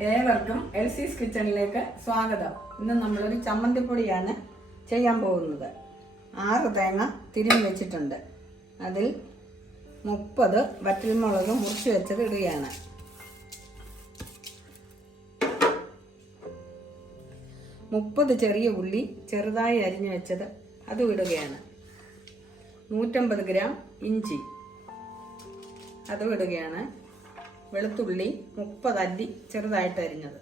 ഏവർക്കും എൽസീസ് കിച്ചണിലേക്ക് സ്വാഗതം. ഇന്ന് നമ്മളൊരു ചമ്മന്തിപ്പൊടിയാണ് ചെയ്യാൻ പോകുന്നത്. 6 തേങ്ങ തിരിഞ്ഞ് വെച്ചിട്ടുണ്ട്. അതിൽ 30 വറ്റൽമുളക് മുറിച്ച് വെച്ചത് ഇടുകയാണ്. 30 ചെറിയ ഉള്ളി ചെറുതായി അരിഞ്ഞു വെച്ചത് അതും ഇടുകയാണ്. 150 ഗ്രാം ഇഞ്ചി അതും ഇടുകയാണ്. വെളുത്തുള്ളി 30 അല്ലി ചെറുതായിട്ട് അരിഞ്ഞത്,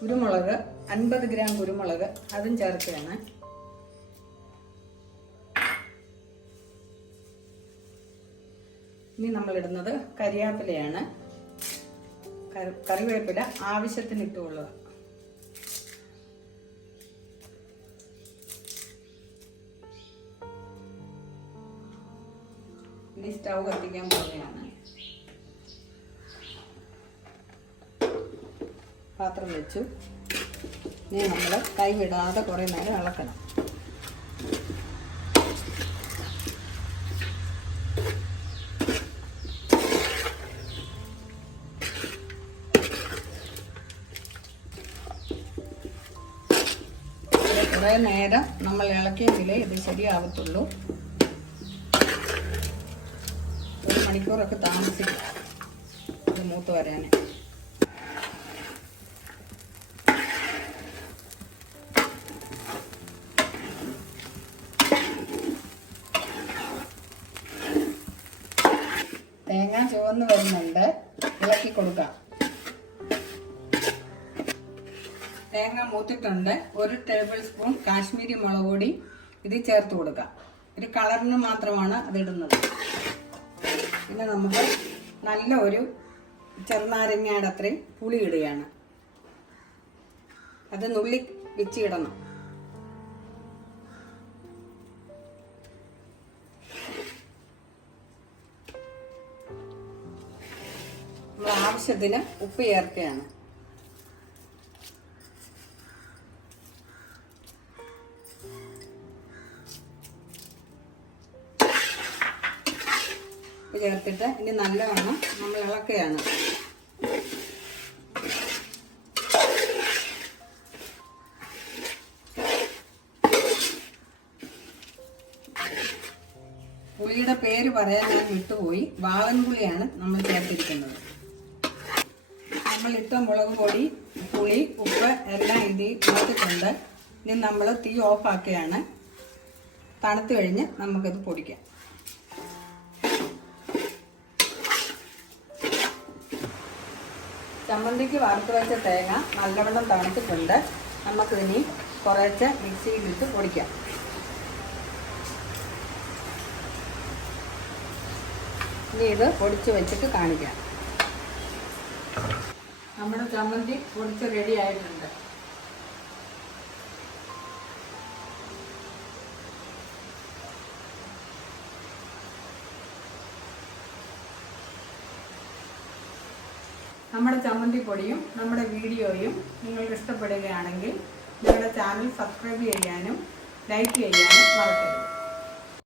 കുരുമുളക് 50 ഗ്രാം കുരുമുളക് അതും ചേർക്കുകയാണ്. ഇനി നമ്മൾ ഇടുന്നത് കരിവേപ്പിലയാണ്. കറിവേപ്പില ആവശ്യത്തിന് ഇട്ടുകൊള്ളുക. ഇനി സ്റ്റൗ കത്തിക്കാൻ പോവുകയാണ്. പാത്രം വെച്ചു. ഇനി നമ്മൾ കൈ വിടാതെ കുറേ നേരം ഇളക്കണം. കുറേ നേരം നമ്മൾ ഇളക്കിയെങ്കിലേ ഇത് ശരിയാവത്തുള്ളൂ. 1 മണിക്കൂറൊക്കെ താമസിക്കും ഇത് മൂത്ത് വരാൻ. തേങ്ങ ചുവന്ന് വരുന്നുണ്ട്, ഇളക്കി കൊടുക്കാം. തേങ്ങ മൂത്തിട്ടുണ്ട്. 1 ടേബിൾ സ്പൂൺ കാശ്മീരി മുളക് പൊടി ഇത് ചേർത്ത് കൊടുക്കാം. ഒരു കളറിന് മാത്രമാണ് അതിടുന്നത്. പിന്നെ നമുക്ക് നല്ല ഒരു ചെറുനാരങ്ങയുടെ അത്രയും പുളി ഇടുകയാണ്. അത് നുള്ളി വെച്ചിടണം. നമ്മൾ ആവശ്യത്തിന് ഉപ്പ് ചേർക്കുകയാണ്. ചേർത്തിട്ട് ഇനി നല്ലവണ്ണം നമ്മൾ ഇളക്കുകയാണ്. പുളിയുടെ പേര് പറയാൻ ഞാൻ വിട്ടുപോയി. വാളൻപുളിയാണ് നമ്മൾ ചേർത്തിരിക്കുന്നത്. നമ്മൾ ഇട്ട മുളക് പൊടി, പുളി, ഉപ്പ് എല്ലാം ഇതിൽ ചേർത്തിട്ടുണ്ട്. ഇനി നമ്മൾ തീ ഓഫാക്കുകയാണ്. തണുത്ത് കഴിഞ്ഞ് നമുക്കിത് പൊടിക്കാം. ചമ്മന്തിക്ക് വറുത്ത് വെച്ച തേങ്ങ നല്ലവണ്ണം തണുത്തിട്ടുണ്ട്. നമുക്കിനി കുറച്ച് മിക്സിയിലിട്ട് പൊടിക്കാം. ഇനി ഇത് പൊടിച്ച് വെച്ചിട്ട് കാണിക്കാം. നമ്മുടെ ചമ്മന്തി പൊടിച്ച് റെഡി ആയിട്ടുണ്ട്. നമ്മുടെ ചമ്മന്തി പൊടിയും നമ്മുടെ വീഡിയോയും നിങ്ങൾക്ക് ഇഷ്ടപ്പെടുകയാണെങ്കിൽ ഞങ്ങളുടെ ചാനൽ സബ്സ്ക്രൈബ് ചെയ്യാനും ലൈക്ക് ചെയ്യാനും മറക്കരുത്.